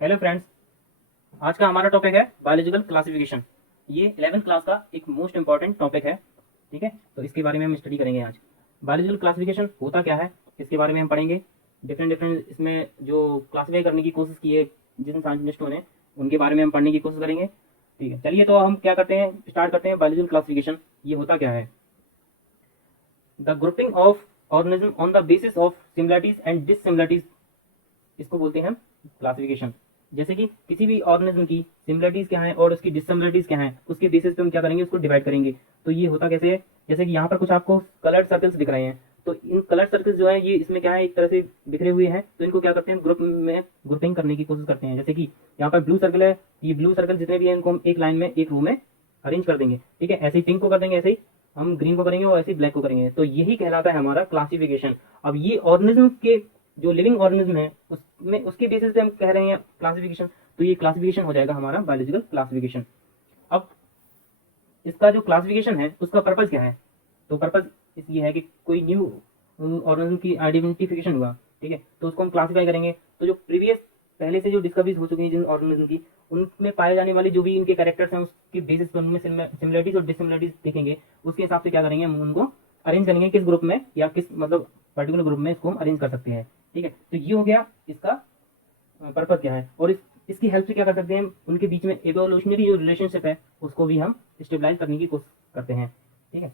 Hello friends, आज का हमारा टॉपिक है बायोलॉजिकल क्लासिफिकेशन। ये 11th क्लास का एक मोस्ट इंपॉर्टेंट टॉपिक है। ठीक है, तो इसके बारे में हम स्टडी करेंगे आज। बायोलॉजिकल क्लासिफिकेशन होता क्या है, इसके बारे में हम पढ़ेंगे। डिफरेंट डिफरेंट इसमें जो क्लासीफाई करने की कोशिश की है जिन साइंटिस्टों ने, उनके बारे में हम पढ़ने की कोशिश करेंगे। ठीक है, चलिए तो हम क्या करते हैं, स्टार्ट करते हैं बायोलॉजिकल क्लासिफिकेशन। ये होता क्या है? The grouping of organism on the basis of similarities and dissimilarities, इसको बोलते हैं हम क्लासिफिकेशन। जैसे कि किसी भी ऑर्गेनिज्म की सिमिलरिटीज क्या है और उसकी डिससिमिलरिटीज क्या है, उसके बेसिस पे हम क्या करेंगे, उसको डिवाइड करेंगे। तो ये होता कैसे है? जैसे कि यहाँ पर कुछ आपको कलर्ड सर्कल्स दिख रहे हैं, तो इन कलर्ड सर्कल्स जो है ये इसमें क्या है, एक तरह से बिखरे हुए हैं, तो इनको क्या करते हैं, ग्रुप में ग्रुपिंग करने की कोशिश करते हैं। जैसे कि यहाँ पर ब्लू सर्कल है, ये ब्लू सर्कल जितने भी हैं इनको हम एक लाइन में, एक रो में अरेंज कर देंगे। ठीक है, ऐसे ही पिंक को कर देंगे, ऐसे ही हम ग्रीन को करेंगे और ऐसे ही ब्लैक को करेंगे। तो यही कहलाता है हमारा क्लासिफिकेशन। अब ये ऑर्गेनिज्म के, जो लिविंग ऑर्गेनिज्म है उसमें, उसके बेसिस पे हम कह रहे हैं क्लासिफिकेशन, तो ये क्लासिफिकेशन हो जाएगा हमारा बायोलॉजिकल क्लासिफिकेशन। अब इसका जो क्लासिफिकेशन है उसका पर्पज क्या है? तो पर्पज ये है कि कोई न्यू ऑर्गेनिज्म की आइडेंटिफिकेशन हुआ, ठीक है, तो उसको हम क्लासिफाई करेंगे। तो जो प्रीवियस पहले से जो डिस्कवरीज हो चुकी हैं जिन ऑर्गेनिज्म की, उनमें पाए जाने वाले जो भी इनके कैरेक्टर्स हैं उसके बेसिस पर उनमें सिमिलरिटीज और डिससिमिलरिटीज देखेंगे। उसके हिसाब से क्या करेंगे, हम उनको अरेंज करेंगे किस ग्रुप में या किस मतलब पर्टिकुलर ग्रुप में इसको हम अरेंज कर सकते हैं। ठीक है, तो ये हो गया इसका पर्पज क्या है। और इसकी हेल्प से क्या कर सकते हैं, उनके बीच में एवोल्यूशनरी जो रिलेशनशिप है उसको भी हम स्टेबलाइज करने की कोशिश करते हैं। ठीक है,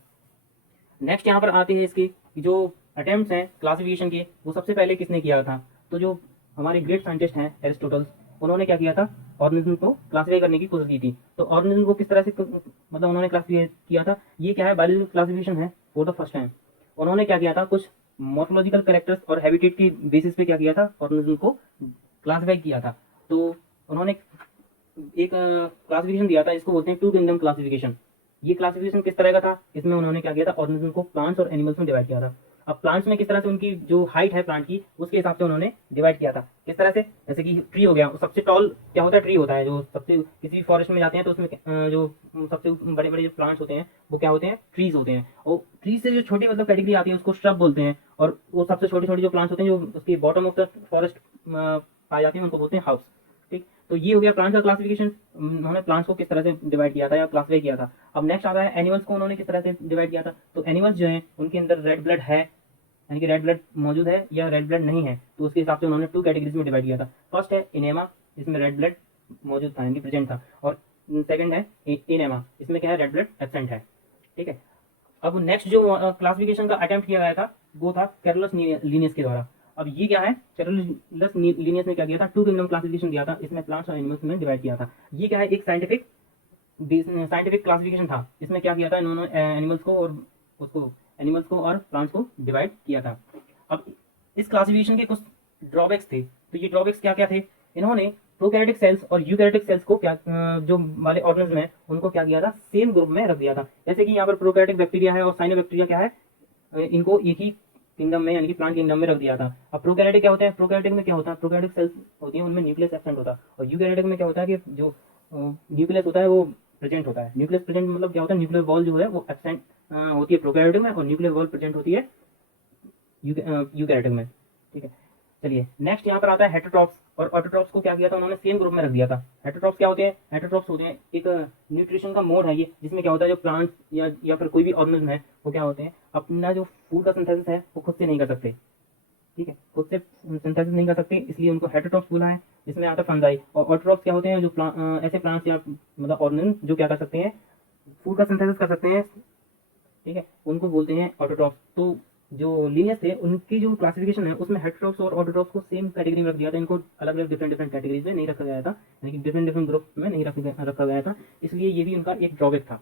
नेक्स्ट यहाँ पर आते हैं इसके जो अटेम्प्ट्स हैं क्लासिफिकेशन के, वो सबसे पहले किसने किया था? तो जो हमारे ग्रेट साइंटिस्ट हैं एरिस्टोटल, उन्होंने क्या किया था, ऑर्गेनिज्म को क्लासिफाई करने की कोशिश की थी। तो ऑर्गेनिज्म को किस तरह से मतलब उन्होंने क्लासिफाई किया था, ये क्या है, बायोलॉजिकल क्लासिफिकेशन है फॉर द फर्स्ट टाइम। उन्होंने क्या किया था, कुछ मॉर्फोलॉजिकल कैरेक्टर्स और हैबिटेट की बेसिस पे क्या किया था, ऑर्गेनिज्म को क्लासिफाई किया था। तो उन्होंने एक क्लासिफिकेशन दिया था, इसको बोलते हैं टू किंगडम क्लासिफिकेशन। ये क्लासिफिकेशन किस तरह का था, इसमें उन्होंने क्या किया था, ऑर्गेनिज्म को प्लांट्स और एनिमल्स में डिवाइड किया था। अब प्लांट्स में किस तरह से उनकी जो हाइट है प्लांट की, उसके हिसाब से उन्होंने डिवाइड किया था। किस तरह से? जैसे कि ट्री हो गया, सबसे टॉल क्या होता है, ट्री होता है। जो सबसे किसी भी फॉरेस्ट में जाते हैं तो उसमें जो सबसे बड़े बड़े जो प्लांट्स होते हैं वो क्या होते हैं, ट्रीज होते हैं। और ट्री से जो छोटी मतलब कैटेगरी आती है उसको श्रब बोलते हैं। और वो सबसे छोटी छोटी जो प्लांट्स होते हैं जो उसकी बॉटम ऑफ द फॉरेस्ट पाए जाते हैं उनको बोलते हैं हाउस। ठीक, तो ये हो गया प्लांट्स का क्लासिफिकेशन। उन्होंने प्लांट्स को किस तरह से डिवाइड किया था या क्लासिफाई किया था। अब नेक्स्ट आता है एनिमल्स को उन्होंने किस तरह से डिवाइड किया था। तो एनिमल्स जो है उनके अंदर रेड ब्लड है, यानी कि रेड ब्लड मौजूद है या रेड ब्लड नहीं है, तो उसके हिसाब से उन्होंने टू कैटेगरीज में डिवाइड किया था। फर्स्ट है इनेमा, इसमें रेड ब्लड मौजूद था यानी प्रेजेंट था। और सेकंड है इनेमा, इसमें क्या है, रेड ब्लड एब्सेंट है। ठीक है, अब नेक्स्ट जो क्लासिफिकेशन का अटेम्प्ट किया गया था वो था कैरोलस लीनियस के द्वारा। अब ये क्या है, कैरोलस लीनियस ने क्या किया था, टू किंगडम क्लासिफिकेशन दिया था, इसमें प्लांट्स और एनिमल्स में डिवाइड किया था। ये क्या है, एक साइंटिफिक क्लासिफिकेशन था। इसमें क्या किया था, इन्होंने एनिमल्स को और प्लांट्स को डिवाइड किया था। अब इस क्लासिफिकेशन के कुछ ड्रॉबैक्स थे, तो ये ड्रॉबैक्स क्या क्या थे, इन्होंने प्रोकैरियोटिक सेल्स और यूकैरियोटिक सेल्स को क्या जो वाले ऑर्गेनिज्म है उनको क्या किया था, सेम ग्रुप में रख दिया था। जैसे कि यहाँ पर प्रोकैरियोटिक बैक्टीरिया है और साइनोबैक्टीरिया क्या है, इनको एक ही किंगडम में यानी कि प्लांट किंगडम में रख दिया था। अब प्रोकैरियोटिक क्या होता है, प्रोकैरियोटिक में क्या होता है, प्रोकैरियोटिक सेल्स होती है उनमें न्यूक्लियस एब्सेंट होता है। और यूकैरियोटिक में क्या होता है कि जो न्यूक्लियस होता है वो प्रेजेंट होता है। न्यूक्लियस प्रेजेंट मतलब क्या होता है, न्यूक्लियर वॉल जो है वो एब्सेंट होती है प्रोकैरियोटिक में, और न्यूक्लियर वॉल प्रेजेंट होती है यूकैरियोटिक में। ठीक है, चलिए नेक्स्ट यहाँ पर आता है हेटेरोट्रॉप्स। और ऑटोट्रॉप्स को क्या किया था, उन्होंने सेम ग्रुप में रख दिया था। हेटेरोट्रॉप्स क्या होते हैं, हेटेरोट्रॉप्स होते हैं एक न्यूट्रिशन का मोड है ये, जिसमें क्या होता है, जो प्लांट्स या फिर कोई भी ऑर्गेनिज्म है वो क्या होते हैं, अपना जो फूड का सिंथेसिस है वो खुद से नहीं कर सकते। ठीक है, खुद से सिंथेसिस नहीं कर सकते, इसलिए उनको हेटेरोट्रॉप्स बोला है। इसमें आता है फंजाई। और ऑटोट्रॉप्स क्या होते हैं, जो ऐसे प्लांट्स या मतलब ऑर्गेनिज्म जो क्या कर सकते हैं, फूड का सिंथेसिस कर सकते हैं। ठीक है, उनको बोलते हैं ऑटोट्रॉप्स। तो जो लीनियस थे उनकी जो क्लासिफिकेशन है उसमें हेटेरोट्रॉप्स और ऑटोट्रॉप्स को सेम कैटेगरी में रख दिया था। इनको अलग अलग डिफरेंट डिफरेंट कैटेगरीज में नहीं रखा गया था, यानी कि डिफरेंट डिफरेंट ग्रुप में नहीं रखा गया था, इसलिए ये भी उनका एक ड्रॉबैक था।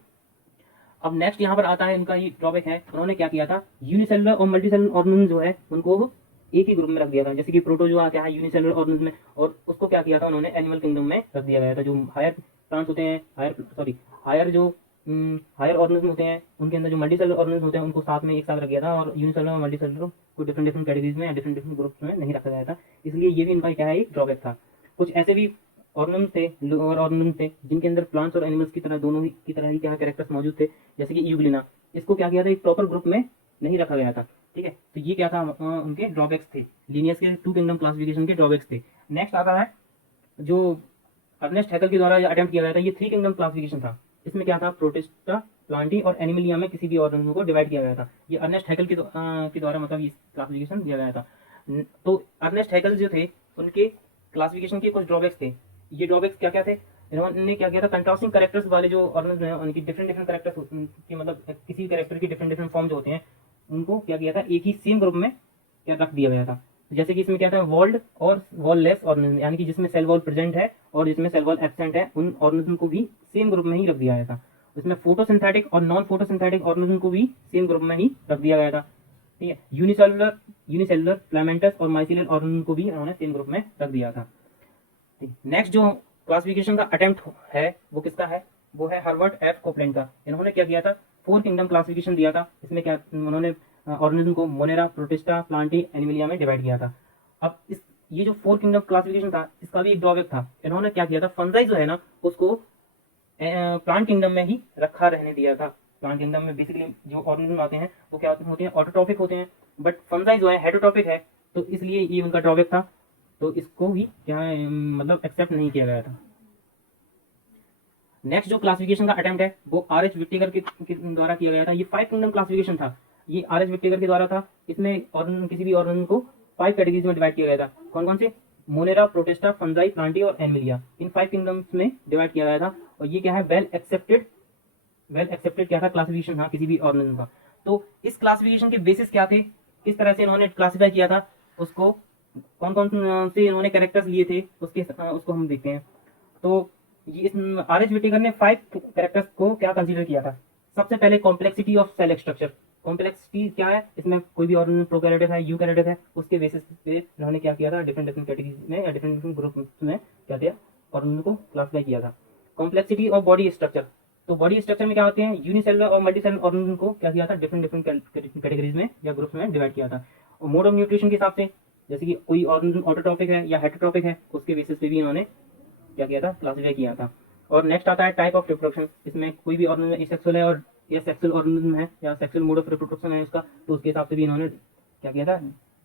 अब नेक्स्ट यहाँ पर आता है इनका ये ड्रॉबैक है, उन्होंने क्या किया था, यूनिसेलुलर और मल्टीसेलुलर ऑर्गेनिज्म जो है उनको एक ही ग्रुप में रख दिया था। जैसे कि प्रोटोजोआ क्या है, यूनिसेलुलर ऑर्गेनिज्म में, और उसको क्या किया था उन्होंने, एनिमल किंगडम में रख दिया गया था। जो हायर प्लांट्स होते हैं, हायर जो हायर ऑर्गेनिज्म होते हैं उनके अंदर जो मल्टी सेलुलर ऑर्गेनिज्म होते हैं उनको साथ में एक साथ रख दिया था। और यूनिसेलुलर और मल्टी सेलुलर को डिफरेंट डिफरेंट कैटेगरीज में या डिफरेंट डिफरेंट ग्रुप्स में नहीं रखा गया था, इसलिए ये भी इनका क्या है, एक ड्रॉबैक था। कुछ ऐसे भी ऑर्गेनिज्म थे और ऑर्गेनिज्म थे जिनके अंदर प्लांट्स और एनिमल्स की तरह दोनों ही की तरह ही क्या कैरेक्टर्स मौजूद थे। जैसे कि यूग्लिना, इसको क्या किया था, एक प्रॉपर ग्रुप में नहीं रखा गया था। ठीक है, तो ये क्या था, उनके ड्रॉबैक्स थे, लीनियस के टू किंगडम क्लासिफिकेशन के ड्रॉबैक्स थे। नेक्स्ट आता है जो अर्नेस्ट हैकल के द्वारा अटेम्प्ट किया गया था, ये 3 किंगडम क्लासिफिकेशन था। इसमें क्या था, प्रोटिस्टा, प्लांटी और एनिमलिया में किसी भी ऑर्गेनिज्म को डिवाइड किया गया था। ये अर्नेस्ट हैकल के द्वारा मतलब ये क्लासिफिकेशन दिया गया था। तो अर्नेस्ट हैकल जो थे उनके क्लासिफिकेशन के कुछ ड्रॉबैक्स थे। ये ड्रॉबैक्स क्या क्या थे, इन्होंने क्या किया था, कंट्रास्टिंग कैरेक्टर्स वाले जो ऑर्गेनिज्म है उनकी डिफरेंट डिफरेंट कैरेक्टर्स की, मतलब किसी कैरेक्टर की डिफरेंट डिफरेंट फॉर्म जो होते हैं उनको क्या किया था, एक ही सेम ग्रुप में क्या रख दिया गया था। जैसे कि इसमें क्या था, वॉल्ड और वॉललेस ऑर्गेनिज्म, यानी कि जिसमें सेल वॉल प्रेजेंट है और जिसमें सेल वॉल एब्सेंट है, उन ऑर्गेनिज्म को भी सेम ग्रुप में ही रख दिया गया था। इसमें फोटोसिंथेटिक और नॉन फोटोसिंथेटिक ऑर्गेनिज्म को भी सेम ग्रुप में ही रख दिया गया था। ठीक है, यूनिसेलुलर फिलामेंटस और माइसिलियल ऑर्गेनिज्म को भी उन्होंने सेम ग्रुप में रख दिया था। नेक्स्ट जो क्लासिफिकेशन का अटेम्प्ट है वो किसका है, वो है हर्बर्ट एफ कोपलैंड का। इन्होंने क्या किया था, 4 किंगडम क्लासिफिकेशन दिया था। इसमें क्या उन्होंने ऑर्गेनिज्म को मोनेरा, प्रोटिस्टा, प्लांटी, एनिमलिया में डिवाइड किया था। अब इस ये जो 4 किंगडम क्लासिफिकेशन था इसका भी एक ड्रॉबैक था। इन्होंने क्या किया था, फंजाई जो है ना उसको प्लांट किंगडम में ही रखा रहने दिया था। प्लांट किंगडम में बेसिकली जो ऑर्गेनिज्म आते हैं वो क्या होते हैं, ऑटोट्रॉफिक होते हैं, बट फंजाई जो है हेटरोट्रॉफिक है, तो इसलिए ये उनका ड्रॉबैक था। तो इसको भी क्या मतलब एक्सेप्ट नहीं किया गया था। नेक्स्ट जो क्लासिफिकेशन का अटेम्प्ट है वो आर एच विट्टिगर के द्वारा किया गया था। ये 5 किंगडम क्लासिफिकेशन था, ये आर एच विट्टिगर के द्वारा था। इसमें किसी भी ऑर्गेनिज्म को 5 कैटेगरीज में डिवाइड किया गया था। कौन कौन से, मोनेरा, प्रोटिस्टा, फंजाई, प्लांटी और एनिमलिया, इन 5 किंगडम्स में डिवाइड किया गया था। और ये क्या है, वेल एक्सेप्टेड क्या था, क्लासिफिकेशन था किसी भी ऑर्गेनिज्म का। तो इस क्लासिफिकेशन के बेसिस क्या थे, किस तरह से इन्होंने क्लासिफाई किया था उसको, कौन कौन से इन्होंने कैरेक्टर्स लिए थे उसको हम देखते हैं। तो ये इस आर एच विटिकर ने 5 कैरेक्टर्स को क्या कंसीडर किया था। सबसे पहले complexity of cell structure. Complexity क्या है, इसमें कोई भी ऑर्गेनिज्म प्रोकैरियोटिक है, यूकैरियोटिक है, उसके बेसिस पे इन्होंने क्या किया था, डिफरेंट डिफरेंट कैटेगरीज में या डिफरेंट डिफरेंट ग्रुप में क्या किया, ऑर्गेनिज्म को क्लासिफाई किया था। कॉम्प्लेक्सिटी ऑफ बॉडी स्ट्रक्चर, तो बॉडी स्ट्रक्चर में क्या होते हैं, यूनिसेलुलर और मल्टीसेलुलर ऑर्गेनिज्म को क्या किया था, डिफरेंट डिफरेंट कैटेगरीज में या ग्रुप्स में डिवाइड किया था। और मोड ऑफ न्यूट्रिशन के हिसाब से, जैसे कि कोई ऑर्गेनिज्म ऑटोट्रॉफिक है या हेटरोट्रॉफिक है, उसके बेसिस पे भी इन्होंने क्या किया था, क्लासिफाई किया था। और नेक्स्ट आता है टाइप ऑफ रिप्रोडक्शन। इसमें कोई भी ऑर्गेनिज्म एसेक्सुअल है और या सेक्सुअल ऑर्गेनिज्म है या सेक्सुअल मोड ऑफ रिप्रोडक्शन है उसका, तो उसके हिसाब से भी इन्होंने क्या किया था,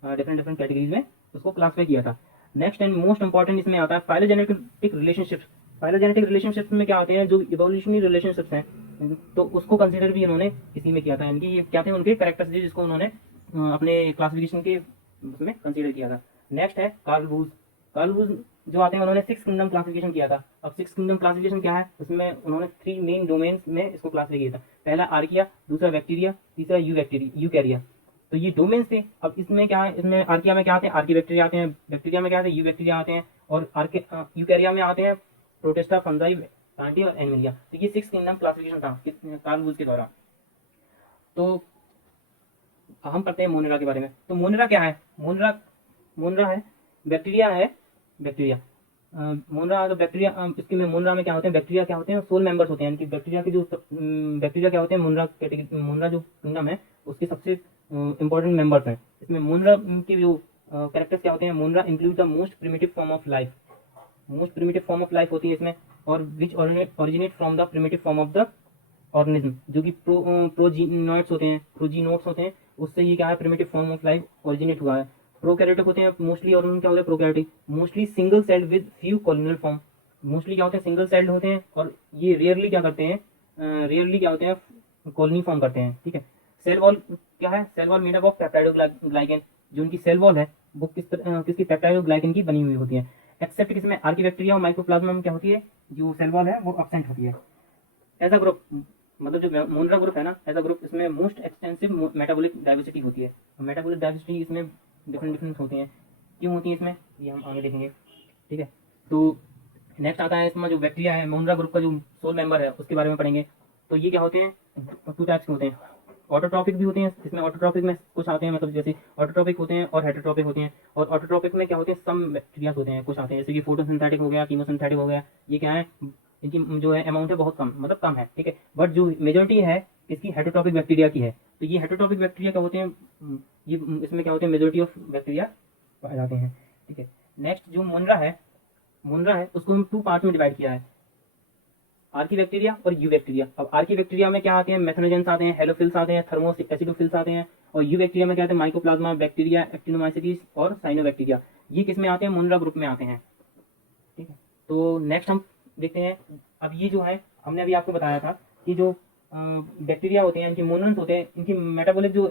डिफरेंट डिफरेंट कैटेगरीज में उसको क्लासिफाई किया था। नेक्स्ट एंड मोस्ट इंपॉर्टेंट इसमें आता है फाइलोजेनेटिक रिलेशनशिप्स। फाइलोजेनेटिक रिलेशनशिप्स में क्या होते हैं, जो इवोल्यूशनरी रिलेशनशिप्स हैं, तो उसको कंसीडर भी इन्होंने इसी में किया था। यानी कि ये क्या थे, उनके कैरेक्टर्स थे जिसको उन्होंने अपने क्लासिफिकेशन के उसमें कंसीडर किया था। नेक्स्ट है कार्ल वुज। कार्ल वुज जो आते हैं उन्होंने 6 किंगडम क्लासिफिकेशन किया था। अब 6 किंगडम क्लासिफिकेशन क्या है, उसमें उन्होंने 3 मेन डोमेन्स में इसको क्लासिफाई किया था। पहला आर्किया, दूसरा बैक्टीरिया, तीसरा यूकैरिया। तो ये डोमेन्स थे। अब इसमें क्या है, इसमें आर्किया में क्या आते हैं, आर्की बैक्टीरिया आते हैं, बैक्टीरिया में क्या आते हैं, यू बैक्टीरिया आते हैं, और यूकैरिया में आते हैं प्रोटिस्टा, फंजाई, प्लांटी और एनिमलिया। तो ये 6 किंगडम क्लासिफिकेशन था कार्ल वुज के द्वारा। तो हम पढ़ते हैं मोनेरा के बारे में। तो मोनेरा क्या है, मोनेरा है बैक्टीरिया है, बैक्टीरिया मोनरा, तो बैक्टीरिया इसके में मोनरा में क्या होते हैं, बैक्टीरिया क्या होते हैं, सोल मेंबर्स होते हैं। यानी कि बैक्टीरिया के जो बैक्टीरिया क्या होते हैं, मोनरा जो किंगडम है उसके सबसे इंपॉर्टेंट मेंबर्स हैं। इसमें मोनरा के जो कैरेक्टर्स क्या होते हैं, monera include the most primitive form of life. Most primitive form of life होती है इसमें, और which originate from the primitive form of the organism, जो कि प्रोजीनोइड्स होते हैं, प्रोजीनोट्स होते हैं, उससे ये क्या है, primitive form of life originate हुआ है। प्रोकैरियोटिक होते हैं मोस्टली, और उनके क्या होते हैं, prokaryotic mostly single celled with few colonial form. Mostly क्या होते हैं, सिंगल सेल्ड होते हैं, और ये रेयरली क्या करते हैं, रेयरली क्या होते हैं, कॉलोनी फॉर्म करते हैं। ठीक है, सेल वॉल क्या है, cell wall made up of peptidoglycan. जो उनकी सेल वॉल है वो किसकी, पेप्टाइडोग्लाइकन की बनी हुई होती है। एक्सेप्ट किसमें, आर्कीबैक्टीरिया और माइक्रोप्लाज्मा में क्या होती है, जो सेल वॉल है वो एब्सेंट होती है। एज अ ग्रुप, मतलब जो मोनरा ग्रुप है ना, एज अ ग्रुप इसमें मोस्ट एक्सटेंसिव मेटाबॉलिक डाइवर्सिटी होती है। मेटाबॉलिक डाइवर्सिटी इसमें डिफरेंट डिफरेंट होती हैं। क्यों होती है इसमें, ये हम आगे देखेंगे। ठीक है, तो नेक्स्ट आता है इसमें जो बैक्टीरिया है, मोनरा ग्रुप का जो सोल मेंबर है उसके बारे में पढ़ेंगे। तो ये क्या होते हैं, 2 टाइप्स के होते हैं। ऑटोट्रॉपिक भी होते हैं, इसमें ऑटोट्रॉपिक में कुछ आते हैं, मतलब जैसे ऑटोट्रॉपिक होते हैं और हेटरोट्रॉपिक होते हैं। और ऑटोट्रॉपिक में क्या होते हैं, सम बैक्टीरिया होते हैं, कुछ आते हैं, जैसे कि फोटोसिंथेटिक हो गया, कीमोसिंथेटिक हो गया। ये क्या है, इनकी जो है अमाउंट है बहुत कम, मतलब कम है। ठीक है, बट जो मेजोरिटी है इसकी हेटरोट्रॉपिक बैक्टीरिया की है। तो ये हेटरोट्रॉपिक बैक्टीरिया क्या होते हैं, ये इसमें क्या होते हैं, मेजोरिटी ऑफ बैक्टीरिया पाए जाते हैं। ठीक है, नेक्स्ट जो मोनरा है उसको हम 2 पार्ट में डिवाइड किया है, आर्की बैक्टीरिया और यू बैक्टीरिया। अब आर्की बैक्टीरिया में क्या आते हैं, मेथनोजेंस आते हैं, हेलोफिल्स आते हैं, थर्मोएसिडोफिल्स आते हैं। और यू बैक्टीरिया में क्या आते हैं, माइकोप्लाज्मा, बैक्टीरिया, एक्टिनोमाइसीटीज और साइनोबैक्टीरिया। ये किस में आते हैं, मोनरा ग्रुप में आते हैं। ठीक है। तो नेक्स्ट हम देखते हैं। अब ये जो है हमने अभी आपको बताया था कि जो बैक्टीरिया होते हैं, इनके मोनन्स होते हैं, इनकी मेटाबॉलिक जो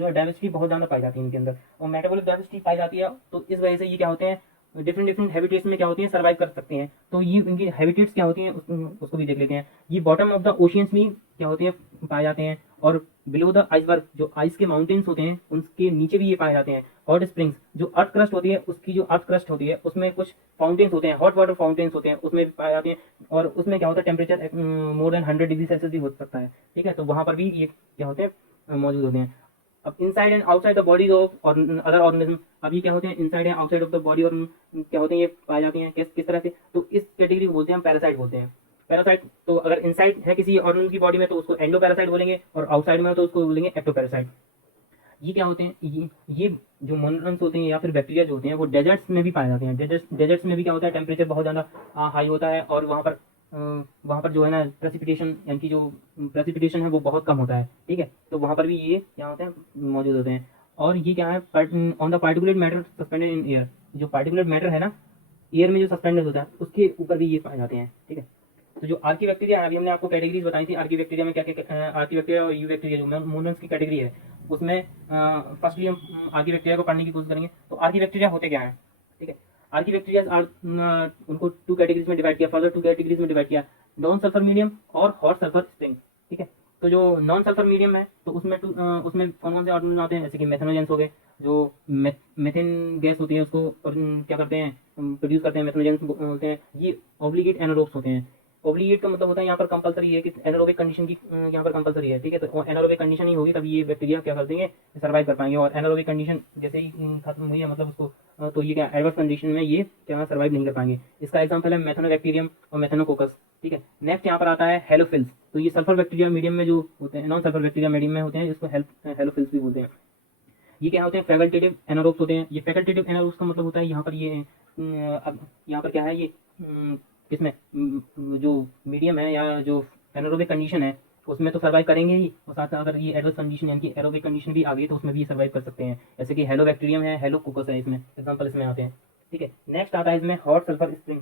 डाइवर्सिटी बहुत ज़्यादा पाई जाती है इनके अंदर, और मेटाबॉलिक डाइवर्सिटी पाई जाती है तो इस वजह से ये क्या होते हैं, डिफरेंट डिफरेंट हैबिटेट्स में क्या होती हैं, सर्वाइव कर सकते हैं। तो ये इनकी हैबिटेट्स क्या होती हैं उसको भी देख लेते हैं। ये बॉटम ऑफ द ओशियंस में क्या होते हैं, पाए जाते हैं, और बिलो द आइसबर्ग जो आइस के माउंटेन्स होते हैं उनके नीचे भी ये पाए जाते हैं। हॉट स्प्रिंग्स जो अर्थ क्रस्ट होती है, उसकी जो अर्थ क्रस्ट होती है उसमें कुछ फाउंटेन्स होते हैं, हॉट वाटर फाउंटेन्स होते हैं, उसमें भी पाए जाते हैं। और उसमें क्या होता है, temperature more than 100 degree Celsius भी हो सकता है। ठीक है, तो वहां पर भी ये क्या होते हैं, मौजूद होते हैं। अब inside and outside the body of और अदर ऑर्गेनिज्म, अब ये क्या होते हैं, inside and outside of the body, और क्या होते हैं, ये पाए जाते हैं किस तरह से, तो इस कैटेगरी को बोलते हैं हम पैरासाइट बोलते हैं। पैरासाइट तो अगर इनसाइड है किसी ऑर्गेनिज्म की बॉडी में तो उसको एंडो पैरासाइट बोलेंगे, और आउटसाइड में तो उसको बोलेंगे एक्टो पैरासाइट। ये क्या होते हैं, ये जो मोनन्स होते हैं या फिर बैक्टीरिया जो होते हैं वो डेजर्ट्स में भी पाए जाते हैं। डेजर्ट्स में भी क्या होता है, टेम्परेचर बहुत ज़्यादा हाई होता है, और वहाँ पर जो है ना प्रेसिपिटेशन, यानी कि जो प्रेसिपिटेशन है वो बहुत कम होता है। ठीक है, तो वहाँ पर भी ये क्या होते हैं, मौजूद होते हैं। और ये क्या है, on the particulate matter suspended in air, जो पार्टिकुलेट मैटर है ना एयर में जो सस्पेंडेड होता है उसके ऊपर भी ये पाए जाते हैं। ठीक है, तो जो आर्की बैक्टीरिया, अभी हमने आपको कैटेगरीज बताई थी आर्की बैक्टीरिया में क्या क्या, आर्की बैक्टीरिया और यू बैक्टीरिया जो मोनन्स की कैटेगरी है उसमें फर्स्टली हम आर्की बैक्टीरिया को पढ़ने की कोशिश करेंगे। तो आर्की बैक्टीरिया होते क्या है। ठीक है, आर्की बैक्टीरिया उनको टू कैटेगरीज में डिवाइड किया, फर्दर टू कैटेगरीज में डिवाइड किया, नॉन सल्फर मीडियम और हॉट सल्फर स्प्रिंग। ठीक है, तो जो नॉन सल्फर मीडियम है तो उसमें उसमें कौन कौन से ऑर्गेनिज्म आते हैं, जैसे कि मेथनोजेंस हो गए, जो मेथेन गैस होती है उसको क्या करते हैं, प्रोड्यूस करते हैं, मेथनोजेंस बोलते हैं। ये ऑब्लिगेट एनारोब्स होते हैं। ऑब्लिगेट का मतलब होता है यहाँ पर कंपलसरी है कि एनारोबिक कंडीशन की यहाँ पर कंपलसरी है। ठीक है, तो एनारोबिक कंडीशन ही होगी तभी ये बैक्टीरिया क्या कर देंगे, सर्वाइव कर पाएंगे, और एनारोबिक कंडीशन जैसे ही खत्म हुई है मतलब उसको तो ये क्या एडवर्स कंडीशन में ये क्या सर्वाइव नहीं कर पाएंगे। इसका एग्जाम्पल है मेथनोबैक्टीरियम और मेथनोकोकस। ठीक है, नेक्स्ट यहाँ पर आता है हेलोफिल्स। तो ये सल्फर बैक्टीरिया मीडियम में जो होते हैं, नॉन सल्फर बैक्टीरिया मीडियम में होते हैं, जिसको हेलोफिल्स भी बोलते हैं। ये क्या होते हैं, फैकल्टेटिव एनारोब्स होते हैं। ये फैकल्टेटिव एनारोब्स का मतलब होता है यहाँ पर ये अब यहाँ पर क्या है, ये इसमें जो मीडियम है या जो एनारोबिक कंडीशन है उसमें तो सर्वाइव करेंगे ही, और साथ अगर ये एडवर्स कंडीशन यानी कि एरोबिक कंडीशन भी आ गई तो उसमें भी सर्वाइव कर सकते हैं, जैसे कि हेलो बैक्टीरियम है, हेलो कोकस है, इसमें एग्जांपल इसमें आते हैं। ठीक है, नेक्स्ट आता है इसमें हॉट सल्फर स्प्रिंग।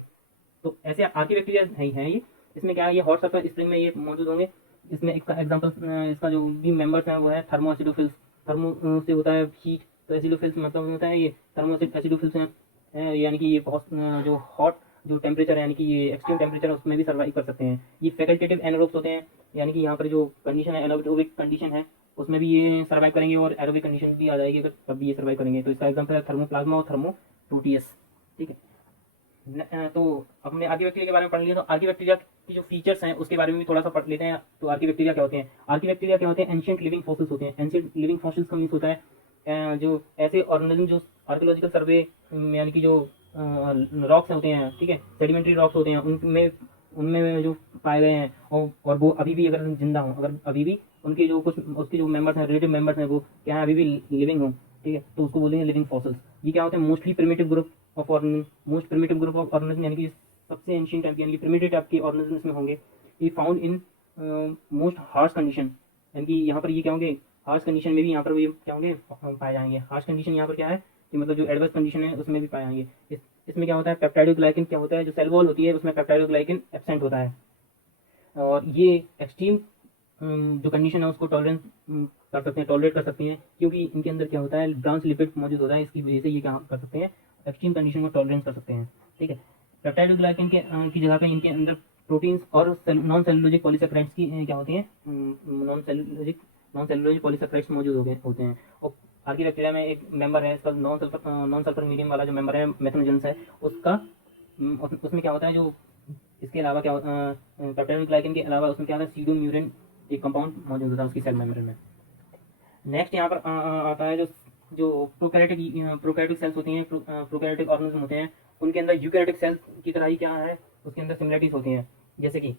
तो ऐसे आर्की बैक्टीरिया है ये, इसमें क्या है, ये हॉट सल्फर स्प्रिंग में ये मौजूद होंगे। इसमें इसका एग्जांपल, इसका जो भी मेंबर्स हैं वो है थर्मो एसिडोफिल्स। थर्मो से होता है हीट, तो एसिडोफिल्स मतलब होता है ये थर्मो एसिडोफिल्स हैं, यानी कि ये बहुत जो हॉट जो टेम्परेचर है यानी कि ये एक्सट्रीम टेम्परेचर है उसमें भी सर्वाइव कर सकते हैं। ये फैकल्टेटिव एनारोब्स होते हैं, यानी कि यहाँ पर जो कंडीशन है एनारोबिक कंडीशन है उसमें भी ये सर्वाइव करेंगे, और एरोबिक कंडीशन भी आ जाएगी अगर तब भी ये सर्वाइव करेंगे। तो इसका एग्जांपल है थर्मोप्लाज्मा और थर्मोप्रोटियस। ठीक है, तो अब हमने आर्की बैक्टीरिया के बारे में पढ़ लिया, तो आर्की बैक्टीरिया की जो फीचर्स हैं उसके बारे में भी थोड़ा सा पढ़ लेते हैं। तो आर्की बैक्टीरिया क्या होते हैं, आर्की बैक्टीरिया क्या होते हैं, एंशिएंट लिविंग फॉसिल्स होते हैं। एंशिएंट लिविंग फॉसिल्स का मीन्स होता है जो ऐसे ऑर्गेनिज्म जो आर्कियोलॉजिकल सर्वे यानी कि जो रॉक्स होते हैं, ठीक है, सेडिमेंट्री रॉक्स होते हैं, उनमें उनमें जो पाए गए हैं, और वो अभी भी अगर जिंदा हों, अगर अभी भी उनके जो कुछ उसके जो मेंबर्स हैं, रिलेटिव मेंबर्स हैं, वो क्या है अभी भी लिविंग हों, ठीक है, तो उसको बोलेंगे लिविंग फॉसिल्स। ये क्या होते हैं, mostly primitive group of organism, most primitive group of organism, यानी कि सबसे एंशिएंट टाइप यानी कि प्रिमिटिव टाइप के ऑर्गेनिज्म इसमें होंगे। ये found in most harsh condition, यानी कि यहाँ पर ये क्या होंगे, हार्श कंडीशन में भी यहाँ पर ये क्या होंगे, पाए जाएंगे। हार्श कंडीशन यहाँ पर क्या है कि मतलब जो एडवर्स कंडीशन है उसमें भी पाए जाएंगे। इसमें क्या होता है, पेप्टाइडोग्लाइकन क्या होता है, जो सेल वॉल होती है उसमें पेप्टाइडोग्लाइकन एब्सेंट होता है, और ये एक्सट्रीम जो कंडीशन है उसको टॉलरेंस कर सकते हैं, टॉलरेट कर सकती हैं, क्योंकि इनके अंदर क्या होता है, ब्रांच लिपिड मौजूद होता है, इसकी वजह से ये क्या कर सकते हैं, एक्सट्रीम कंडीशन को टॉलरेंस कर सकते हैं। ठीक है, पेप्टाइडोग्लाइकन की जगह पे इनके अंदर प्रोटीन्स और नॉन सेलुलोजिक पॉलीसेकेराइड्स की क्या होती हैं, नॉन सेलुलोजिक पॉलीसेकेराइड्स मौजूद होते हैं। और आर्की बैक्टीरिया में एक मेंबर है इसका नॉन सल्फर मीडियम वाला जो मेंबर है मेथनोजेंस है, उसका उसमें क्या होता है, जो इसके अलावा क्या पेप्टाइडोग्लाइकन के अलावा उसमें क्या होता है, सीडोम्यूरिन एक कंपाउंड मौजूद होता है उसकी सेल मेम्ब्रेन में। नेक्स्ट यहाँ पर आता है जो प्रोकैरियोटिक सेल्स होती हैं, प्रोकैरियोटिक ऑर्गेनिज्म होते हैं, उनके अंदर यूकैरियोटिक सेल्स की तरह ही क्या है, उसके अंदर सिमिलरिटीज होती हैं, जैसे कि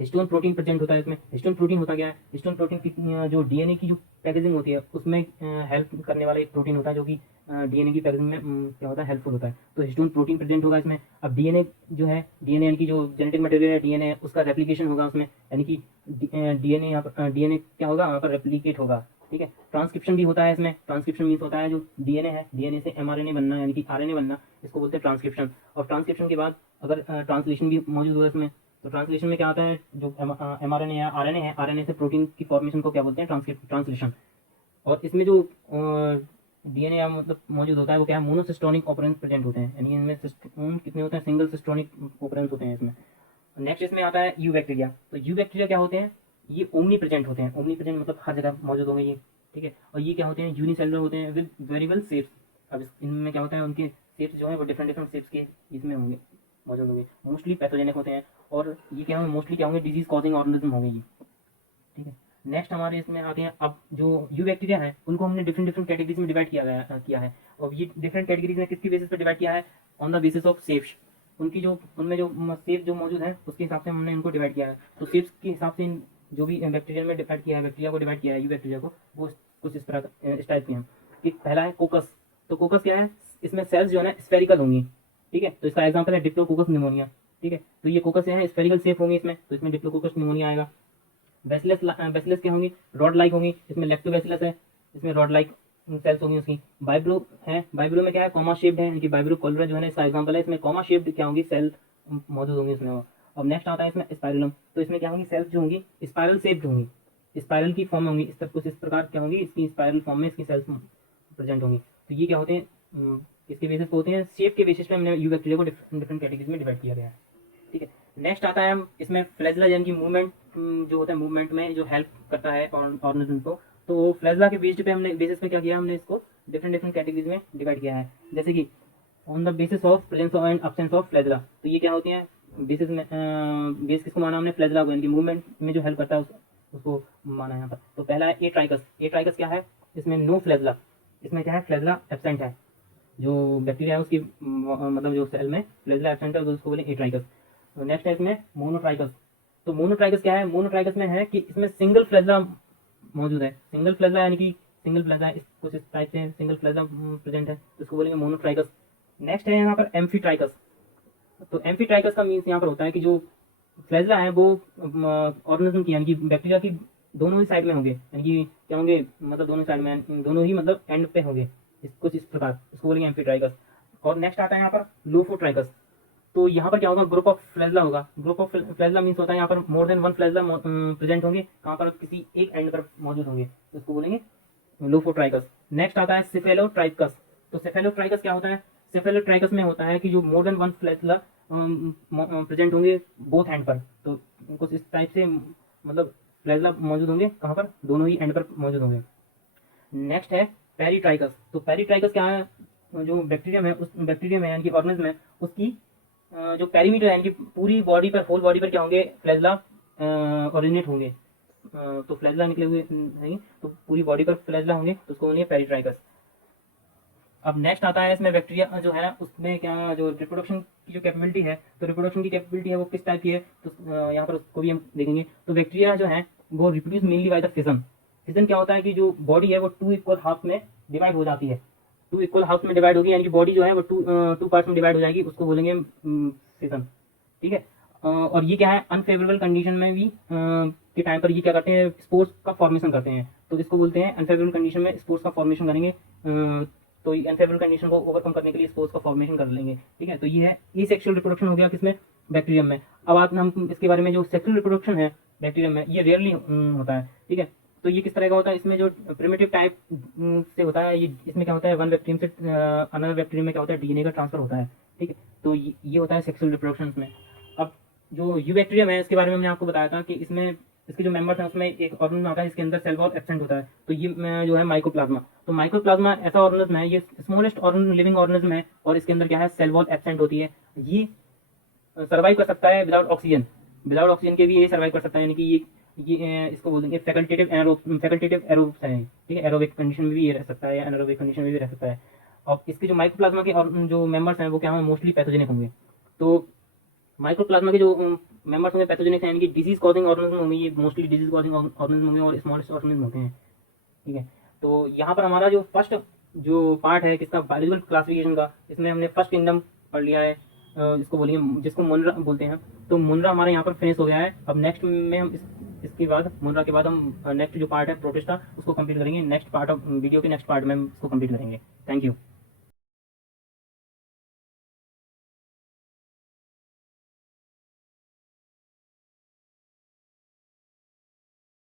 हिस्टोन प्रोटीन प्रेजेंट होता है इसमें। हिस्टोन प्रोटीन होता क्या है, हिस्टोन प्रोटीन की जो डीएनए की जो पैकेजिंग होती है उसमें हेल्प करने वाला एक प्रोटीन होता है, जो कि डीएनए की पैकेजिंग में क्या होता है, हेल्पफुल होता है। तो हिस्टोन प्रोटीन प्रेजेंट होगा इसमें। अब डीएनए जो है, डीएनए यानी कि जो जेनेटिक मटेरियल है डीएनए, उसका रेप्लिकेशन होगा उसमें, यानी कि डीएनए यहाँ पर डीएनए क्या होगा, वहाँ पर रेप्लिकेट होगा। ठीक है। ट्रांसक्रिप्शन भी होता है इसमें। ट्रांसक्रिप्शन मीन्स होता है जो डीएनए है, डीएनए से एमआरएनए बनना यानी कि आरएनए बनना, इसको बोलते हैं ट्रांसक्रिप्शन। और ट्रांसक्रिप्शन के बाद अगर ट्रांसलेशन भी मौजूद हो इसमें, तो ट्रांसलेशन में क्या आता है, जो एमआरएनए या आरएनए है, आरएनए से प्रोटीन की फॉर्मेशन को क्या बोलते हैं, ट्रांसलेशन। और इसमें जो डीएनए या मतलब मौजूद होता है वो क्या है, मोनोसिस्टोनिक ऑपरेंस प्रेजेंट होते हैं, यानी इनमें कितने होते हैं, सिंगल सिस्टोनिक ऑपरेंस होते हैं इसमें। नेक्स्ट इसमें आता है यू बैक्टीरिया। तो यू बैक्टीरिया क्या होते हैं, ये ओमनी प्रेजेंट होते हैं। ओमनी प्रेजेंट मतलब हर जगह मौजूद होंगे ये, ठीक है। और ये क्या होते हैं, यूनिसेलुलर होते हैं विद वेरिएबल शेप्स। अब इनमें क्या होता है, उनके शेप्स जो है वो डिफरेंट डिफरेंट शेप्स के इसमें होंगे, मौजूद होंगे। मोस्टली पैथोजेनिक होते हैं और ये क्या होंगे, मोस्टली क्या होंगे, डिजीज कॉजिंग ऑर्गेनिज्म होंगे ये, ठीक है। नेक्स्ट हमारे इसमें आते हैं, अब जो यू बैक्टीरिया है उनको हमने डिफरेंट डिफरेंट कैटेगरीज में डिवाइड किया है। और ये डिफरेंट कैटेगरीज में किसकी बेसिस पर डिवाइड किया है, on the basis of shapes. उनकी जो उनमें जो शेप जो मौजूद है उसके हिसाब से हमने इनको डिवाइड किया है। तो शेप्स के हिसाब से जो भी बैक्टीरिया में डिवाइड किया है, बैक्टीरिया को डिवाइड किया है, यू बैक्टीरिया को, वो कुछ इस तरह इस टाइप के हैं। एक पहला है कोकस। तो कोकस क्या है, इसमें सेल्स जो है ना स्फेरिकल होंगी, ठीक है। तो इसका एग्जांपल है डिप्लोकोकस निमोनिया, ठीक है। तो ये कोकस है, स्फेरिकल शेप होंगी इसमें, तो इसमें डिप्लोकोकस निमोनिया आएगा। बैसिलस क्या होंगी, रॉड लाइक होंगी, इसमें लैक्टोबैसिलस है, इसमें रॉड लाइक सेल्स होंगी उसकी। बाइब्रो है, बाइब्रो में क्या है, कॉमा शेप्ड है, यानी कि बाइब्रो कॉलरा जो है ना इसका एग्जांपल है, इसमें कॉमा शेप्ड क्या होंगी, सेल मौजूद होंगी इसमें। अब नेक्स्ट आता है इसमें स्पाइरलम। तो इसमें क्या होंगी, सेल्स जो होंगी स्पाइरल शेप्ड होंगी, स्पाइरल की फॉर्म में होंगी, कुछ इस प्रकार क्या होंगी, इसकी स्पाइरल फॉर्म में इसकी सेल्स प्रेजेंट होंगी। तो ये क्या होते हैं, इसके बेसिस पे होते हैं, शेप के बेसिस पे हमने यू बैक्टीरिया को डिफरेंट कैटेगरीज में डिवाइड किया गया है, ठीक है। नेक्स्ट आता है हम इसमें फ्लैजेला, यानी कि मूवमेंट जो होता है, मूवमेंट में जो हेल्प करता है ऑर्गेनिज्म को। तो फ्लैजेला के बेसिस पे हमने क्या किया, हमने इसको डिफरेंट डिफरेंट कैटेगरीज में डिवाइड किया है। जैसे कि on the basis of presence and absence of flagella. तो ये क्या होती है, बेसिस में बेस किसको माना हमने, फ्लैजेला को, यानी कि मूवमेंट में जो हेल्प करता है उसको माना है यहाँ पर। तो पहला है ए ट्राइकस। ए ट्राइकस क्या है, इसमें नो फ्लैजेला, इसमें क्या है, फ्लैजेला एब्सेंट है। जो बैक्टीरिया है उसकी मतलब जो सेल में फ्लैजेला एब्सेंट है, तो उसको बोले ए ट्राइकस। तो नेक्स्ट है इसमें मोनोट्राइकस। तो मोनोट्राइकस क्या है, मोनोट्राइकस में है कि इसमें सिंगल फ्लैजेला मौजूद है। सिंगल फ्लैजेला यानी कि सिंगल फ्लैजेला कुछ इस टाइप से सिंगल फ्लैजेला प्रेजेंट है, तो इसको बोलेंगे मोनोट्राइकस। नेक्स्ट है यहाँ पर एम्फीट्राइकस। तो एम्फीट्राइकस का मीन्स यहाँ पर होता है कि जो फ्लैजेला है वो ऑर्गेनिज्म की, यानी कि बैक्टीरिया की दोनों ही साइड में होंगे, यानी कि क्या होंगे, मतलब दोनों साइड में, दोनों ही मतलब एंड पे होंगे, कुछ इस प्रकार, इसको बोलेंगे एम्फीट्राइकस। और नेक्स्ट आता है यहाँ पर लोफोट्राइकस। तो यहाँ पर क्या होगा, ग्रुप ऑफ फ्लैजेला होगा। ग्रुप ऑफ फ्लैजेला मीन्स होता है यहाँ पर more than one flagella present होंगे, कहाँ पर, किसी एक एंड पर मौजूद होंगे, तो इसको बोलेंगे लोफोट्राइकस। नेक्स्ट आता है सेफेलोट्राइकस। तो सेफेलोट्राइकस क्या होता है, सेफेलोट्राइकस में होता है कि जो more than one flagella present होंगे बोथ एंड पर, तो कुछ इस टाइप से मतलब फ्लैजेला मौजूद होंगे, कहाँ पर, दोनों ही एंड पर मौजूद होंगे। नेक्स्ट है पेरिट्राइकस। तो पेरिट्राइकस क्या है, जो बैक्टीरियम है, उस बैक्टीरियम है यानी कि ऑर्गेनिज्म है, उसकी जो पेरीमीटर है यानी कि पूरी बॉडी पर, होल बॉडी पर क्या होंगे, फ्लैजेला ओरिजिनेट होंगे। तो फ्लैजेला निकले हुए नहीं, तो पूरी बॉडी पर फ्लैजेला होंगे, तो उसको बोलेंगे पेरिट्राइकस। अब नेक्स्ट आता है इसमें बैक्टीरिया जो है ना, उसमें क्या, जो रिप्रोडक्शन की जो कैपेबिलिटी है, तो रिप्रोडक्शन की कैपेबिलिटी है वो किस टाइप की है, तो यहाँ पर उसको भी हम देखेंगे। तो बैक्टीरिया जो है वो reproduce mainly by the fission. Fission क्या होता है कि जो बॉडी है वो टू इक्वल हाफ में डिवाइड हो जाती है, टू इक्वल हाफ में डिवाइड होगी, यानी कि बॉडी जो है वो टू पार्ट्स में डिवाइड हो जाएगी, उसको बोलेंगे फिजन, ठीक है। और ये क्या है, अनफेवरेबल कंडीशन में भी के टाइम पर ये क्या करते हैं, स्पोर्स का फॉर्मेशन करते हैं, तो इसको बोलते हैं अनफेवरेबल कंडीशन में स्पोर्स का फॉर्मेशन करेंगे। तो अनफेवरेबल कंडीशन को ओवरकम करने के लिए स्पोर्स का फॉर्मेशन कर लेंगे, ठीक है। तो ये है ई सेक्सुअल रिप्रोडक्शन हो गया किसमें, बैक्टीरियम में। अब आज हम इसके बारे में, जो सेक्सुअल रिप्रोडक्शन है बैक्टीरियम में, ये रेयरली होता है, ठीक है। तो ये किस तरह का होता है, इसमें जो प्रिमिटिव टाइप से होता है, ये इसमें क्या होता है, वन बैक्टीरियम से अनदर बैक्टीरियम में क्या होता है, डीएनए का ट्रांसफर होता है, ठीक है। तो ये होता है सेक्सुअल रिप्रोडक्शन में। अब जो यू बैक्टीरियम है, इसके बारे में मैंने आपको बताया था कि इसमें इसके जो मेंबर्स हैं उसमें एक ऑर्गेनिज्म आता है, इसके अंदर सेल वॉल एब्सेंट होता है, तो ये जो है माइकोप्लाज्मा। तो माइकोप्लाज्मा ऐसा ऑर्गेनिज्म है, ये स्मॉलेस्ट लिविंग ऑर्गेनिज्म है, और इसके अंदर क्या है, सेल वॉल एब्सेंट होती है। ये सर्वाइव कर सकता है विदाउट ऑक्सीजन, विदाउट ऑक्सीजन के भी ये सर्वाइव कर सकता है, यानी कि ये इसको बोल देंगे फैकल्टेटिव एरोब्स है, ठीक है। एरोबिक कंडीशन में भी ये रह सकता है, या एनारोबिक कंडीशन में भी रह सकता है। और इसके जो माइकोप्लाज्मा के और जो मेंबर्स हैं वो क्या होंगे, मोस्टली पैथोजेनिक होंगे। तो माइक्रोप्लाज्मा के जो मेंबर्स होंगे पैथोजेनिक यानी कि डिजीज कॉजिंग ऑर्गेनिज्म होंगे, ये मोस्टली डिजीज कॉजिंग ऑर्गेनिज्म होंगे और स्मॉलेस्ट ऑर्गेनिज्म होते हैं, ठीक है। तो यहाँ पर हमारा जो फर्स्ट जो पार्ट है किसका, बायोलॉजिकल क्लासिफिकेशन का, इसमें हमने फर्स्ट किंगडम पढ़ लिया है, इसको बोलेंगे, जिसको मुनरा बोलते हैं। तो मुनरा हमारा यहाँ पर फिनिश हो गया है। अब नेक्स्ट में हम इसके बाद, मुनरा के बाद हम नेक्स्ट जो पार्ट है प्रोटिस्टा, उसको कंप्लीट करेंगे। नेक्स्ट पार्ट ऑफ वीडियो के नेक्स्ट पार्ट में हम उसको कंप्लीट करेंगे। Thank you.